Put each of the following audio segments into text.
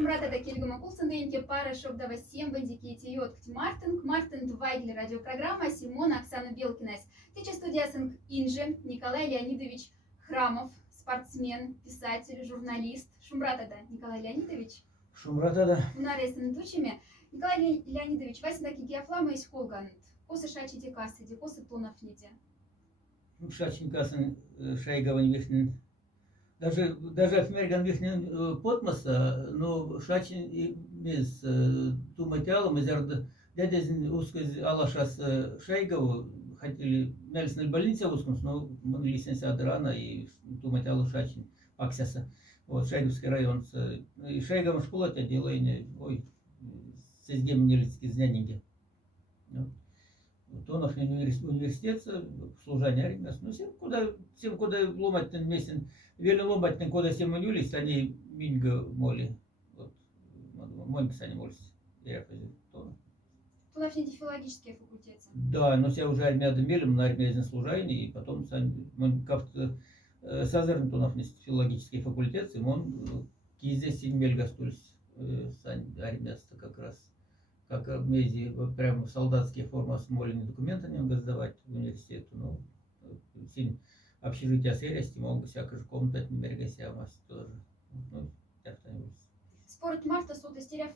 Шумрата да кельгума кулсанденьке пара шобдава сем вендиките йотkt Мартин Двайгель радиопрограмма Симона Оксана Белкинес. Тече студиясынг Инже Николай Леонидович Храмов, спортсмен, писатель, журналист. Шумрата да Николай Леонидович. Шумрата да. Унаресын тучами. Николай Леонидович, васиндаки геофлама из Холгант. Косы шачите кассиди, косы тонов ниде. Шачин касын шайгаван вихнин. Даже в Мерган вихнин потмаса, но шачин без туматялом из дядязин усказ алашас шайгаву хотели мяльснель больница ускус, но мы лисенся адрана и туматялу шачин аксяса. Вот Шайговский район и шайгаван школа это делает, ой, сезгем нелицкий знанинги. Тонов университет, служание армии, ну всем куда ломать месяц, вели ломать куда всем юлись, они минга моли, вот монька сани молись, я Тонов не филологические факультеты. Да, но все уже армия домелем на армии служение, и потом сами как-то сазерн тонов не филологические факультеты, он кизе синмель гастульс, армия как раз. Как мези прямо в солдатские формы с молями документами могут сдавать в университет, ну, син общежитие серости могут всякое же комната не берегася масть тоже, ну, как-то. Спорт Марта суд истеря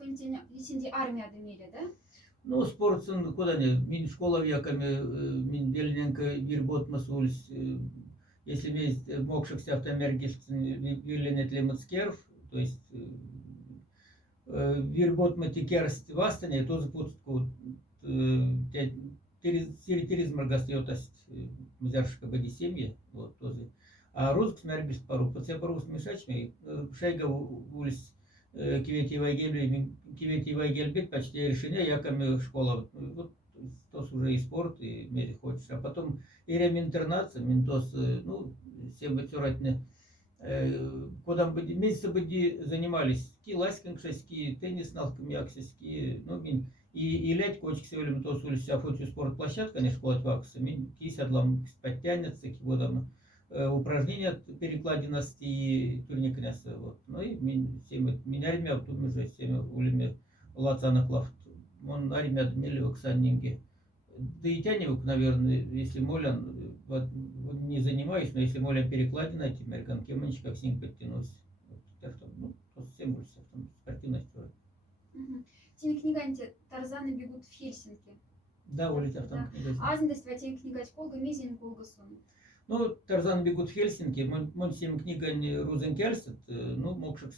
лисинди армия демели, да? Ну, спорт сын куда не, мин школа веками, мин велененко вирбот масульс, если есть мокшихся автомергишцин веленет лемацкерв, то есть вирбот матикерст вастане, то запутку терроризм растет мзяршка бади семьи, вот тоже. А руск смербис пару, по це пару смешачми, шайга улис кивети вайгельбит почти решение, яками школа, вот тос уже и спорт, и меди хочешь, а потом и реминтернация, минтос, ну, всем бацюратне. Куда бы месяца бы занимались ски ласкинг ски теннис налками аксиски ну мин и лять кочек сегодня то сулися фотю спорт площадка не школа вакса мин кисядлам подтянется ки водам упражнения перекладиности и турникнеса вот ну и мин всем меня армия тут уже всеми улими лацана клафт он армия дмели оксаннинги да и тяневок наверное если молян вот, не занимаюсь, но если моля перекладина, эти американки манчи как с ним подтянусь. Ну, всем больше спортивность. Тем книганте Тарзаны бегут в Хельсинки. Да, улетя в том книга. Азндость в тем книгать колга мизин колга сон. Ну, Тарзаны бегут в Хельсинки, мон всем книга не Рузенкельсет, ну, мокшик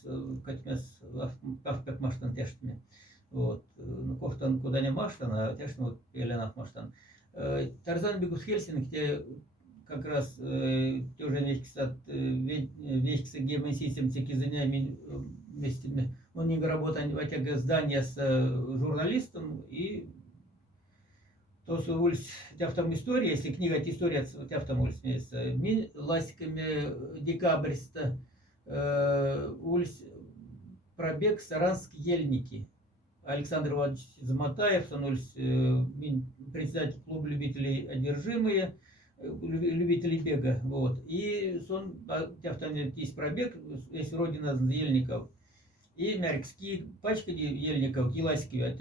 катьмес авпек маштан тештме. Вот, ну, кофтан куда не маштан, а тештме вот пеленав маштан. Тарзан бегут в Хельсинки, где как раз тоже вещи гемы систем теки занями вместе он не работает в этих зданиях с журналистом и то что улиц там история если книга история там улиц мин ласиками декабрьста улиц пробег Саранские ельники Александр Иванович Замотаев, председатель клуба любителей одержимые, любителей бега. Вот. И сон, там есть пробег, есть родина ельников. И мяркские пачки ельников, гиласькие,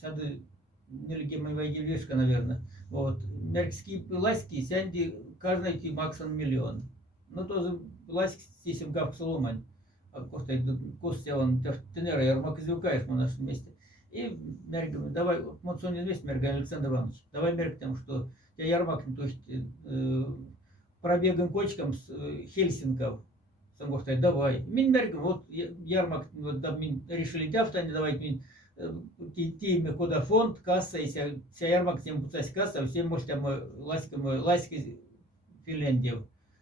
сяды нелегемой вайгельвешка, наверное. Вот. Мяркские ласьки, сянди, каждый максимум миллион. Ну, тоже ласьки с тесем как соломань. Костя он тенера ярмак извлекаешь мы в нашем месте и мергам давай вот сон известен мерга Александр Иванович давай мерг тем что я ярмак то есть пробегом кочкам с Хельсинков сам говорит давай мин мергам вот ярмак вот да мин решили тяфтани давай мин тиме куда фонд касса если вся ярмак тем путать касса все можете мы ласьки Финляндии.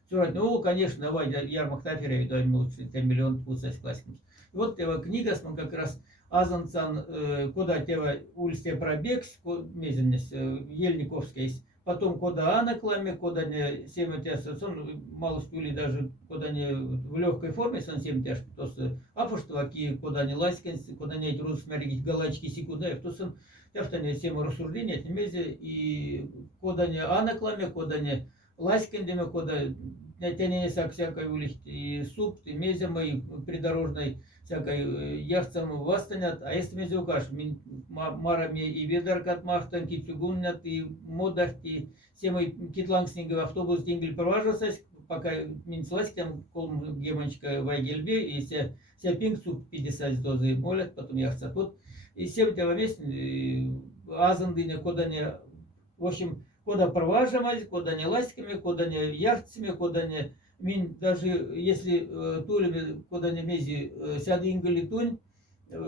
Ну, конечно, давай ярмак тафере, дай лучше 10 миллионов пуцать классиком. Вот эта книга, мы как раз Азанцан, куда тева улице пробег, мезенность Ельниковская, потом куда анакламе, куда не 7 сон мало стули даже куда не в легкой форме, сон 7 тяж, то есть апоштолаки, куда не ласкинцы, куда не эти русмерги, галачки, секунда, то сон тяфтане 7 рассуждений, мезе и куда не анакламе, куда не ласкиндеме, куда тянение всякой улицы, и суп, и мезема, и придорожной всякой ярцам вастанят, а если мне укаж, марами и ведаркат махтан, китюгуннят, и модахти, все мои китлангснинга автобус деньги проваживался, пока минцлась там колм гемончика вайгельбе, и вся пинксу 50 дозы молят, потом ярца тут, и всем тебя мест, азандыня, куда не, в общем, куда проваживать, куда не ласками, куда не ярцами, куда не мин даже если тулями куда не мези сяды ингали тунь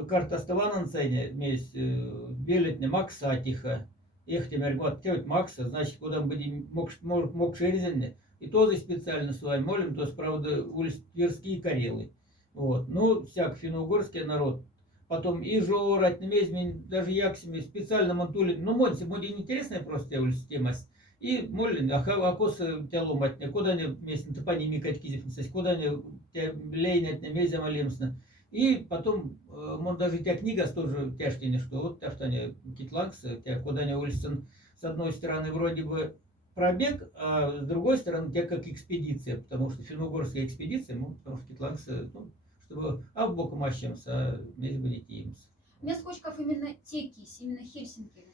карта ставанан цене месь белетне макса тихо их темер год тевать макса значит куда будем мог шерзенне и тоже специально с вами молим то есть правда улиц Тверские Карелы вот ну всяк финно-угорский народ потом и жорать на мезь даже яксами специально мантули ну моди интересная просто улица тема и молин, а косы тебя ломать, куда они вместе топоними катькизифнуть, куда они тебя лейнять, не мезя молимся. И потом, может даже тебя книга тоже тяжкие, что вот автоне китлакс, тебя куда они улицы с одной стороны вроде бы пробег, а с другой стороны тебя как экспедиция, потому что финно-угорская экспедиция, ну, потому что китлакс, ну, чтобы боком ощемся, а вместе бы не тиемся. Мест кочков именно текис, именно Хельсинки.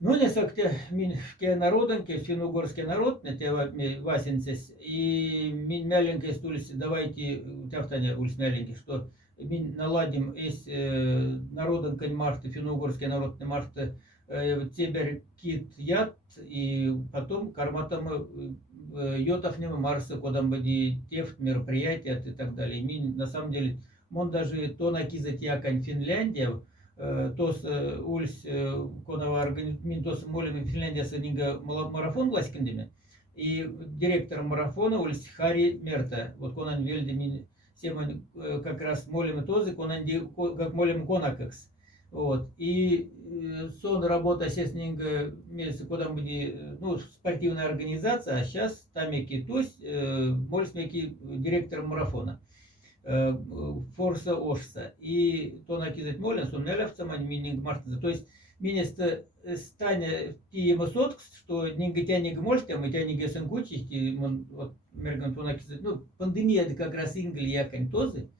Ну, несколько минские народанки, финно-угорский народ, на те васенцес, и мин мяленькие стулись, давайте, тяфтане улис мяленькие, что мин наладим эс народанкань марты, финно-угорский народ марты, тебер кит яд, и потом карматам йотов нема марса, куда бди тефт мероприятия и так далее. Мин, на самом деле, мон даже то накизать якань Финляндия, тос ульс конова организмин тос молим Финляндия санига марафон власкандеми и директор марафона ульс Хари Мерта вот конан вельдемин семан как раз молим тозы конан как молим конакекс вот и сон работа сеснинга месяца куда мы ну спортивная организация а сейчас тамики тось мольсмеки директор марафона Форса Ошса. И то накидать молен, сон нелевцам, они мининг мартинза. То есть, минеста стане тиема соткс, что нингатя не гмольстям, и тя не гесенкучить, и вот мерган то накидать. Ну, пандемия это как раз ингли якань тозы.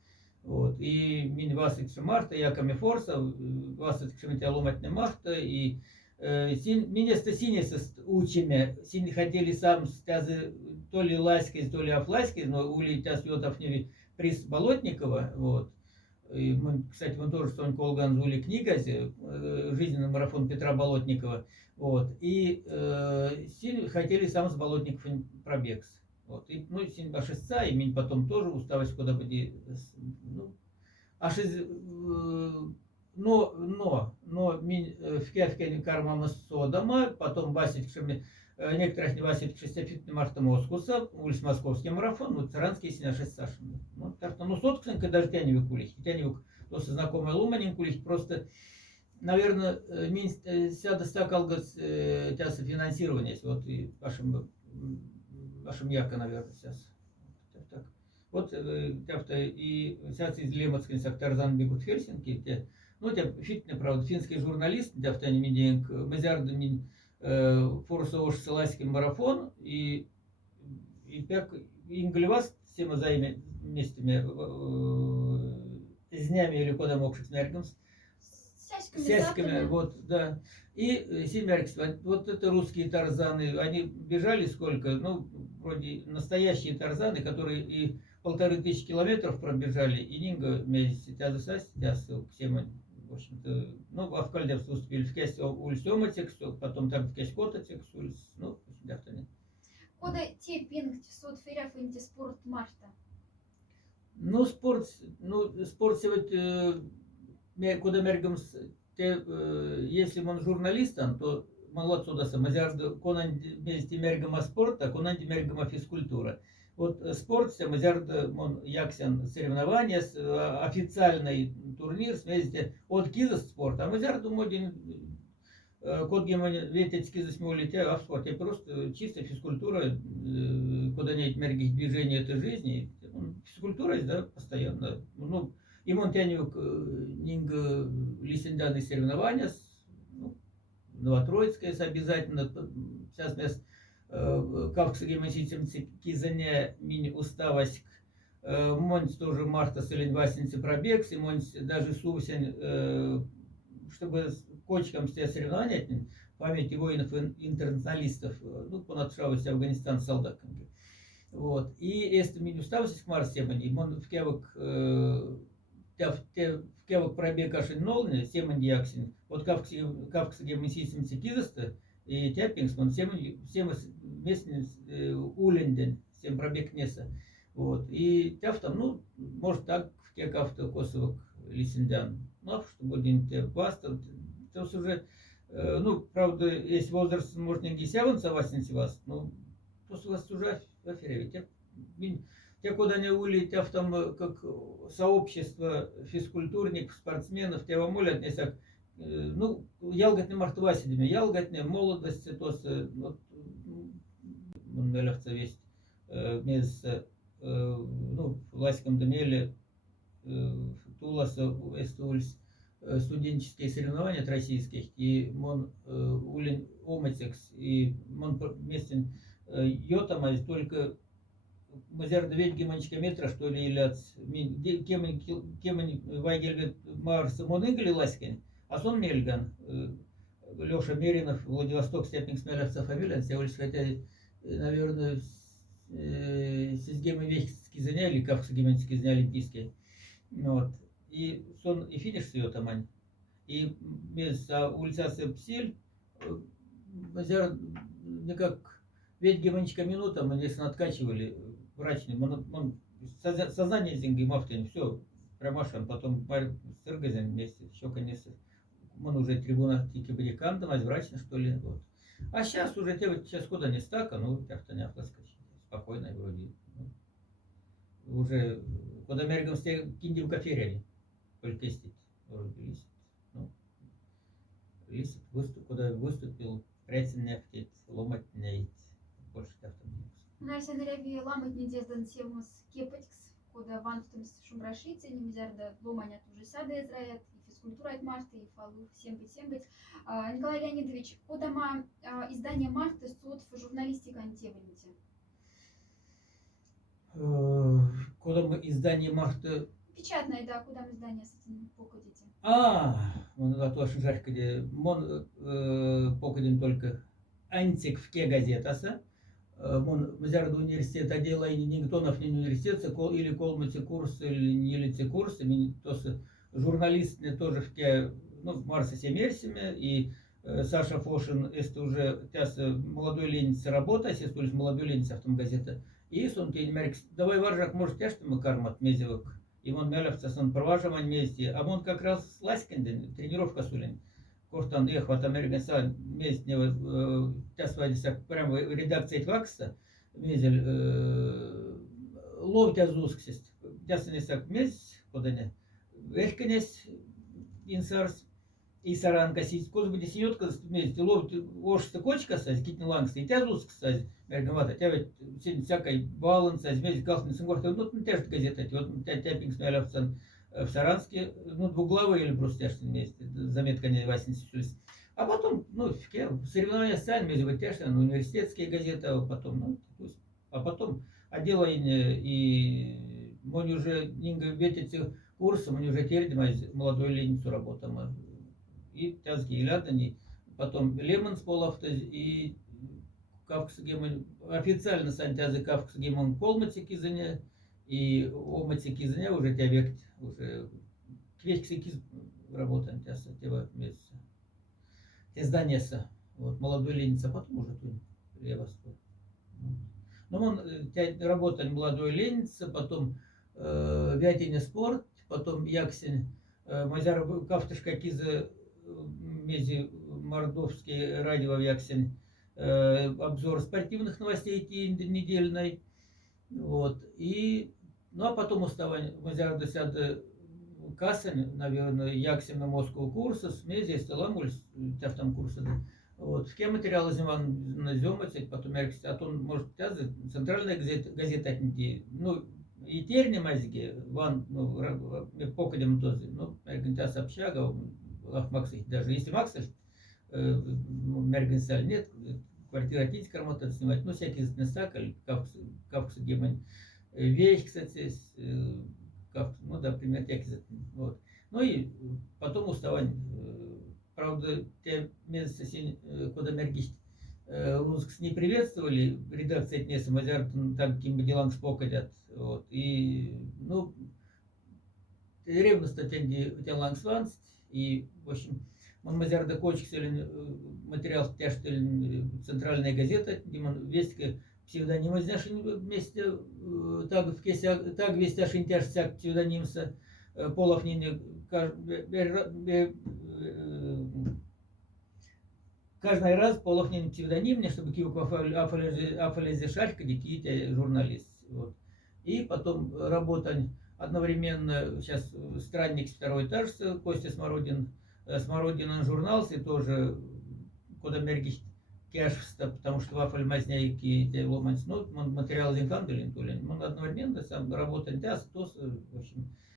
Вот. И мин васик марта, яками форса, васик шемитя ломать не марта, и минеста синеса учиме, син хотели сам стязы то ли ласьки, то ли афласьки, но ули тяс йотов не приз Болотникова, вот. И мы, кстати, мы тоже что-нибудь колганзули книга, жизненный марафон Петра Болотникова, вот. И хотели сам с Болотников пробегс. Вот. И, ну, син башисца, и минь потом тоже уставать куда бы, ну, аж из, но минь в кефке карма массодама, потом басить, что некоторых не васит 6 марта Москуса, улиц Московский марафон, ну, Царанский синя 6 Сашин. Ну, так что, ну, сотксенька даже тя не выкулить, тя не выкулить, просто знакомый луманин кулить, просто, наверное, сяда стакалгас тя софинансирование, вот, и вашим яко, наверное, сейчас. Так. Вот, тяфта, и сейчас из Лемоцкин Сактарзан бегут в Хельсинки, ну, тя фитне, правда, финский журналист, тяфта не медиенк, мазярда мин, Форсовош Селайский марафон и пяк ингливас всеми заими местами с днями или куда мог шекснергамс сяськами вот да и семеркс вот это русские тарзаны они бежали сколько ну вроде настоящие тарзаны которые и 1500 километров пробежали и нинга месяц тязасас тясу всем в общем-то, ну, а в Кальдев выступили в Кэс Ульсёма текст, потом там в Кэс Кота текст, ну, да, то не. Кода те пинг сот феря финти спорт марта. Ну, спорт сегодня, куда мергам, если он журналистом, то молодцу да самозярда, конан вместе мергама спорта, конан мергама физкультура. Вот спорт, мазярда, яксен соревнования, официальный турнир, вместе от кизас спорта, а мазярда модин, код гемон ветец кизас молите, а в спорте просто чисто физкультура, куда нет мерги движения этой жизни, физкультура, да, постоянно, ну, и монтянюк нинг лисенданные соревнования, ну, Новотроицкое обязательно, сейчас мест как с гемоситем кизане мини уставость Монс тоже марта селен васенцы пробег, Монс даже сувсен, чтобы с кочкам все соревнования, памяти воинов-интернационалистов, ну, понадшався Афганистан солдатками. Вот. И если мы не уставились к Марсемани, он в кевок пробег ашин нолны, семан яксин, вот кавкс гемисисим цикизаста, и тяппингс, он всем местный уленден, всем пробег неса. Вот. И тяв там, ну, может так, в кекавто косовок лисендян. Ну, чтобы один те паста, то уже, ну, правда, если возраст, может, не гисяван совасен вас, ну, то у вас уже афере. Те, куда не ули, те там, как сообщество физкультурников, спортсменов, те вам молят, если, ну, ялгатне мартвасидами, ялгатне молодости, то с, вот, мелевца весть, без, ну, ласком домели, туласа, эстульс, студенческие соревнования от российских, и мон улин оматекс, и мон местен йотама, только мазер 2 геманчика что ли, или от кем вайгельвет марс моныгали ласкин, а сон мельган, Леша Меринов, Владивосток, Степник Смелевца, фамилия, все улицы, хотя, наверное, сизгемы вехские заняли, кавксагеманские заняли олимпийские. Вот. И сон и финиш с ее тамань. И без улица Сепсель, мазер никак ведь геманчика минута, мы здесь откачивали врачный, сознание зинги мафтин, все, промашан, потом сыргазин вместе, еще конечно, мы уже трибуна тики были кантом, а врачный что ли, вот. А сейчас уже те вот сейчас куда не стака, ну как-то не опласкать, спокойно вроде, ну, уже куда мергом с киндим кафериани, только есть вроде лист, ну, лист куда выступил, рецин нефтить, ломать нефть. Больше автомобилей. Näissä neljä lammet niin tiedän sielus kepetiks, kуда вантумс шумрашицы, не мизарда ломанят уже сады израят, и физкультура Марты, и фалу всем быть. Николай Леонидович, куда ма издание Марты суд в журналистика антевалите? Куда мы издание Марты? Печатное, да, куда мы издание с этим покудите? Он очень жарко, где мон покудим только антик в ке газетаса. Мон мзярда университет отдела и Нингтонов не университет, или колмати курс, или не лице курс, то есть журналист не тоже в ке, ну, Марса Семерсиме, и Саша Фошин, это уже тяс молодой ленец работа, если то есть молодой ленец автом газета, и сон тебе меркс, давай варжак, может, я что мы кармат мезевок, и он мелевца сон проваживань вместе, а он как раз с Ласкинден, тренировка сулин. Кортан ехал от Американца, месть не тясвадися прямо в редакции Твакса, мезель лов тязусксист, тясанися месть, подане, вехканес инсарс, и саранка систь, козбуди синьотка, месть, лов ошста кочка сась, китни лангс, и тязуск сась, мергамата, тявит сень всякой баланс, сась, месть, галсный сингорта, вот ну теж газета, вот тяпинг смелявцан, в Саранске, ну, двуглавые или просто тяжкие вместе, заметка не 80. А потом, ну, соревнования сами, ну, университетские газеты, а потом, ну, а потом отделение и мы уже не ветите курсом, мы уже теперь молодой леницу работаем. И тязги и лядани, потом Лемонс полавто и Кавксгемон, официально сантязы Кавксгемон полматики заня, и оматики заня уже тебя вект, уже квечки работаем, тебя месяца. Те здания, вот, молодой ленится, потом уже тут левостой. Но он работает молодой ленится, потом вятине спорт, потом яксень, мазяр кафтышка киза мези мордовский радио яксень, обзор спортивных новостей недельной, вот, и, ну, а потом уставание, мазяр досяда кассен, наверное, яксень на Москву курса, смези, стеламуль, там курсы, вот, в кем материалы зиман наземать, потом а то может центральная газета, ну, и терни мазги, ван, ну, покадем тоже, ну, меркантяс общага, Максих, даже если Максих, нет, квартира тить кармота снимать, ну, всякие места, как гемань, Вещь, кстати, как, ну да, пример текста. Вот. Ну и потом уставань. Правда, те место куда меркись русскс не приветствовали, редакция отнесла, мазяр там ким делам спокойят. Вот. И, ну, ревностно тен сванст, и, в общем, он мазяр до кочек материал тяж центральная газета, где он весь псевдоним из нашей вместе так в кесе так весь наши тяж всяк псевдонимса полов не каждый раз полов не псевдоним, чтобы кивок афалезе шашка, какие-то журналист. Вот. И потом работа одновременно, сейчас странник второй этаж, Костя Смородин, Смородин журнал, и тоже куда мерги кешфста, потому что вафель мазняйки те ломать, ну, материал зинканделин, то ли, он одновременно сам работает, в общем,